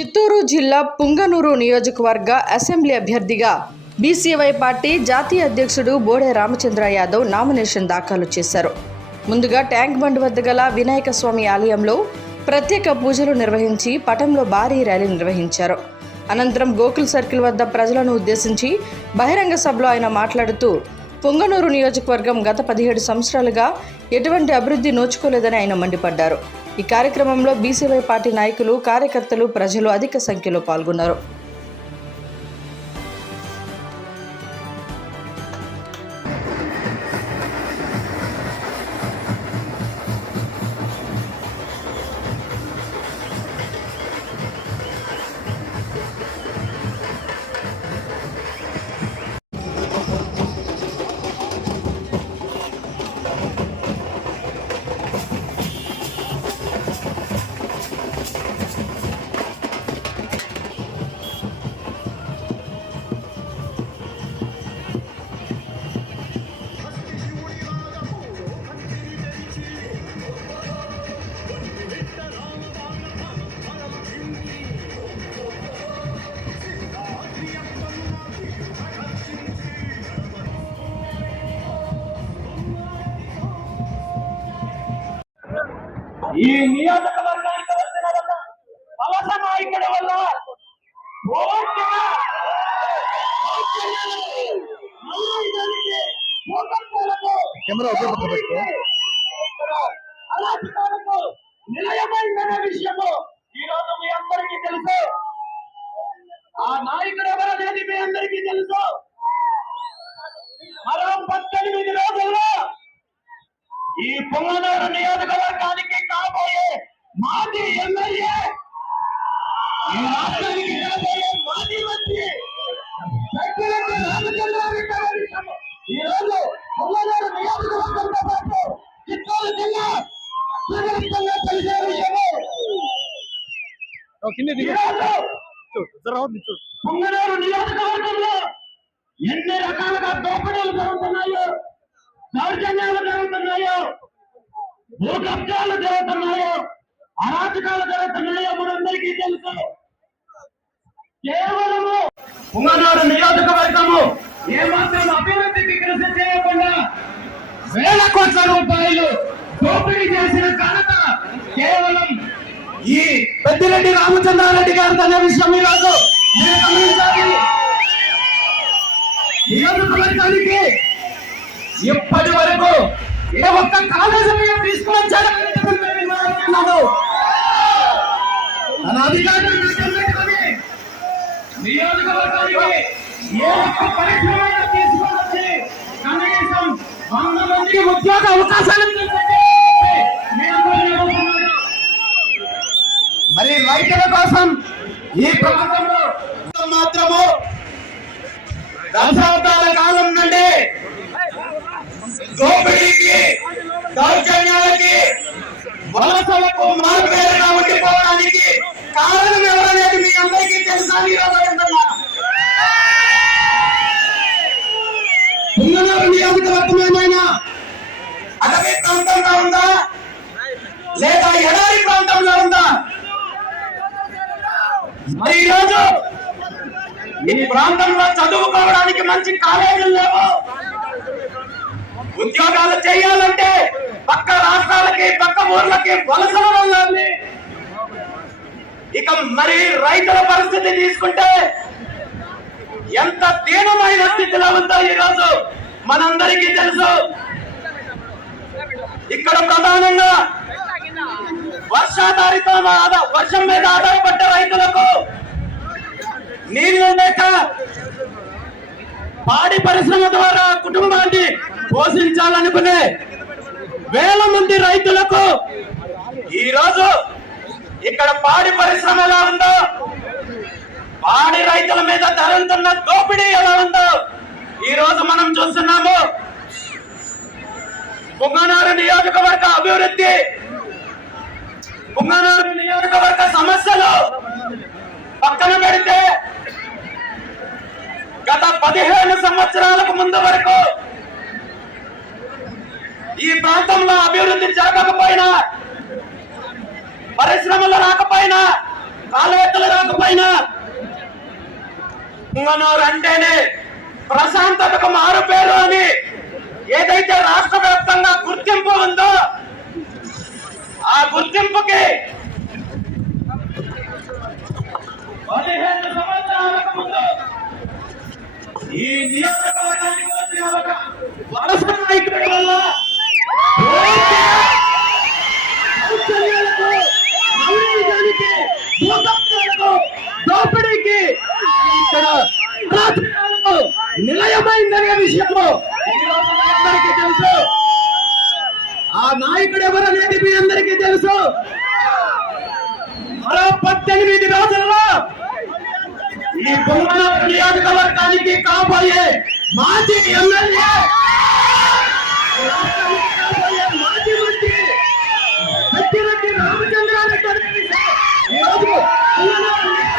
చిత్తూరు జిల్లా పుంగనూరు నియోజకవర్గ అసెంబ్లీ అభ్యర్థిగా బీసీవై పార్టీ జాతీయ అధ్యక్షుడు బోడే రామచంద్ర యాదవ్ నామినేషన్ దాఖలు చేశారు. ముందుగా ట్యాంక్ బండ్ వద్ద గల వినాయక స్వామి ఆలయంలో ప్రత్యేక పూజలు నిర్వహించి పటంలో భారీ ర్యాలీ నిర్వహించారు. అనంతరం గోకుల్ సర్కిల్ వద్ద ప్రజలను ఉద్దేశించి బహిరంగ సభలో ఆయన మాట్లాడుతూ పొంగనూరు నియోజకవర్గం గత పదిహేడు సంవత్సరాలుగా ఎటువంటి అభివృద్ధి నోచుకోలేదని ఆయన మండిపడ్డారు. ఈ కార్యక్రమంలో బీసీవై పార్టీ నాయకులు కార్యకర్తలు ప్రజలు అధిక సంఖ్యలో పాల్గొన్నారు. ఈ నియోజకవర్గానికి వచ్చిన వల్ల వలస నాయకుడి వల్ల కెమెరా. అరాచకాలకు నిలయమైందనే విషయము ఈ రోజు మీ అందరికీ తెలుసు. ఆ నాయకుడు ఎవరనేది మీ అందరికీ తెలుసు. మరో పద్దెనిమిది రోజుల్లో ఈ పొంగనూరు నియోజకవర్గానికి కాబోయే మాజీ ఎమ్మెల్యే. ఈ రాష్ట్రానికి కాబోయే మాజీ మంత్రి పెద్దిరెడ్డి రామచంద్రారెడ్డి గారి ఈ రోజు పొంగనూరు నియోజకవర్గంతో పాటు చిత్తూరు జిల్లా సువ్యక్తంగా తెలిసే విషయము పొంగనూరు నియోజకవర్గంలో ఎన్ని రకాలుగా దోపిడీలు జరుగుతున్నాయో దౌర్జన్యాలు జరుగుతున్నాయో భూకబ్జాలు జరుగుతున్నాయో అరాచకాలు జరుగుతున్నాయో మనందరికీ తెలుసు. కేవలము పొంగనూరు నియోజకవర్గము ఏమాత్రం అభివృద్ధికి కృషి చేయకుండా వేల కోట్ల రూపాయలు దోపిడీ చేసిన ఘనత కేవలం ఈ పెద్దిరెడ్డి రామచంద్రారెడ్డి గారు అనే విషయం ఈరోజు మీరు గమనించాలి. నియోజకవర్గానికి ఇప్పటి వరకు ఏ మొత్తం కాలేజీ మీద తీసుకువచ్చారని తన అధికారులు నియోజకవర్గానికి ఏ ఒక్క పరిశ్రమ కనీసం వంద మందికి ఉద్యోగ అవకాశాలు మరి రైతుల కోసం ఈ ప్రాంతంలో మాత్రము దశాబ్దాల కాలం దోపిడీకి దౌర్జన్యాలకి వలసలకు మార్పేరుగా ఉండిపోవడానికి కారణం ఎవరనేది మీ అందరికీ తెలుసా అని ఈరోజు అడుగుతున్నా. పుంగనూరు నియోజకవర్గం ఏమైనా అటవీ ప్రాంతంలో ఉందా? లేదా ఎడారి ప్రాంతంలో ఉందా? మరి ఈరోజు ఈ ప్రాంతంలో చదువుకోవడానికి మంచి కాలేజీలు లేవు? పక్క రాష్ట్రాలకి పక్క ఊర్లకి వలసల వెళ్ళాలి. ఇక మరి రైతుల పరిస్థితి తీసుకుంటే ఎంత దీనమైన స్థితిలో ఉందో ఈరోజు మనందరికీ తెలుసు. ఇక్కడ ప్రధానంగా వర్షాధారిత వర్షం మీద ఆధారపడ్డ రైతులకు నీళ్ళు లేక పాడి పరిశ్రమ ద్వారా కుటుంబాన్ని పోషించాలనుకునే వేల మంది రైతులకు ఈ రోజు ఇక్కడ పాడి పరిశ్రమ ఎలా ఉందో పాడి రైతుల మీద జరుగుతున్న దోపిడీ ఎలా ఉందో ఈ రోజు మనం చూస్తున్నాము. పుంగనూరు నియోజకవర్గ అభివృద్ధి పుంగనూరు నియోజకవర్గ సమస్యలు పక్కన పెడితే గత పదిహేను సంవత్సరాలకు ముందు వరకు ఈ ప్రాంతంలో అభివృద్ధి జరగకపోయినా పరిశ్రమలు రాకపోయినా కాలువెత్తలు రాకపోయినా పుంగనూరు అంటేనే ప్రశాంతతకు మారు పేరు అని ఏదైతే రాష్ట్ర వ్యాప్తంగా గుర్తింపు ఉందో ఆ గుర్తింపుకి పదిహేను సంవత్సరాలకు ముందు ఈ నియోజకవర్గానికి వచ్చిన ఒక వలస నాయకుడి వల్ల దోపిడీకి ఇక్కడ నిలయమైందనే విషయము అందరికీ తెలుసు. ఆ నాయకుడు ఎవరనేది మీ అందరికీ తెలుసు. మరో పద్దెనిమిది రోజుల్లో ఈ బొమ్మల నియోజకవర్గానికి కాబోయే మాజీ ఎమ్మెల్యే ఈరోజు బొమ్మనూరు నియోజకవర్గంలో